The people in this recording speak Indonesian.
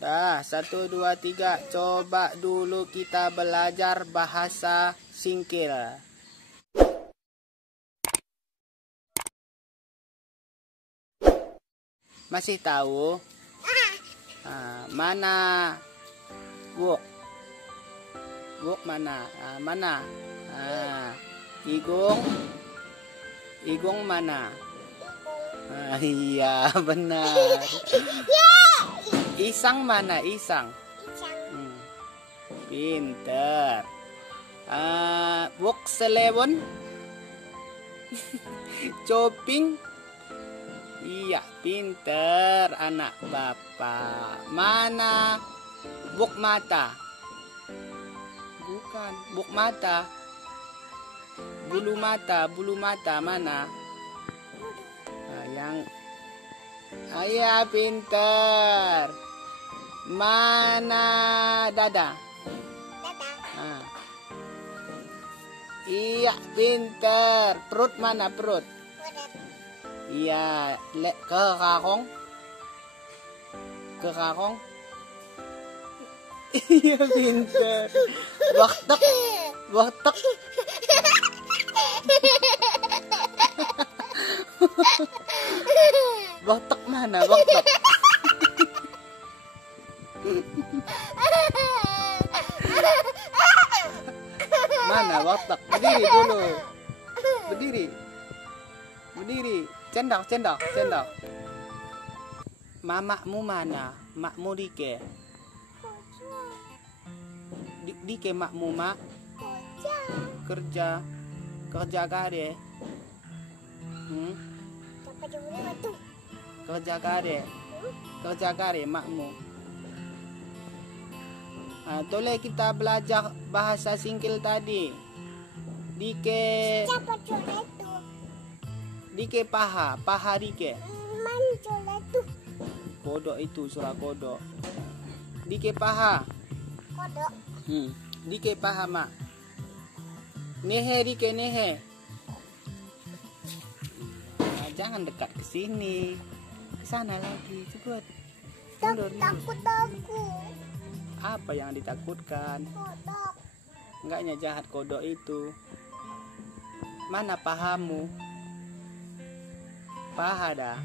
Dah, 1, 2, 3. Coba dulu kita belajar bahasa singkil. Masih tahu? Mana? Wuk. Wuk mana? Mana? Igung. Igung mana? Iya, benar. Isang mana? Isang. Pinter. Wuk selewon. Coping. Iya, pinter anak bapak. Mana? Buk mata. Bukan, buk mata. Bulu mata, bulu mata mana? Yang ayah pinter. Mana dada? Dada. Iya, pinter. Perut mana perut? Iya, ke kakong. Ke kakong. Iya, pinter. Waktek. Waktek. Waktek mana? Waktek. Mana waktek? Berdiri dulu. Berdiri. Berdiri. Cendok, cendok, cendok. Mamakmu mana? Makmu dike. Dike makmu mak. Kerja. Kerja kade. Kerja kade. Kerja kade makmu. Toleh kita belajar bahasa singkil tadi. Dike. Siapa coba itu? Dike paha, paha dike. Mana coba itu? Kodok itu surah kodok. Dike paha. Kodok. Dike paha mak. Nehe dike nehe. Jangan dekat ke sini. Ke sana lagi, cepet. Takut aku. Apa yang ditakutkan? Kodok. Enggaknya jahat kodok itu. Mana pahamu? Paha dah.